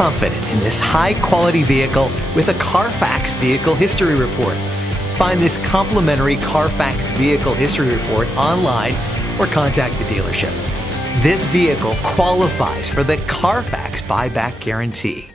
confident in this high-quality vehicle with a Carfax Vehicle History Report. Find this complimentary Carfax Vehicle History Report online or contact the dealership. This vehicle qualifies for the Carfax Buyback Guarantee.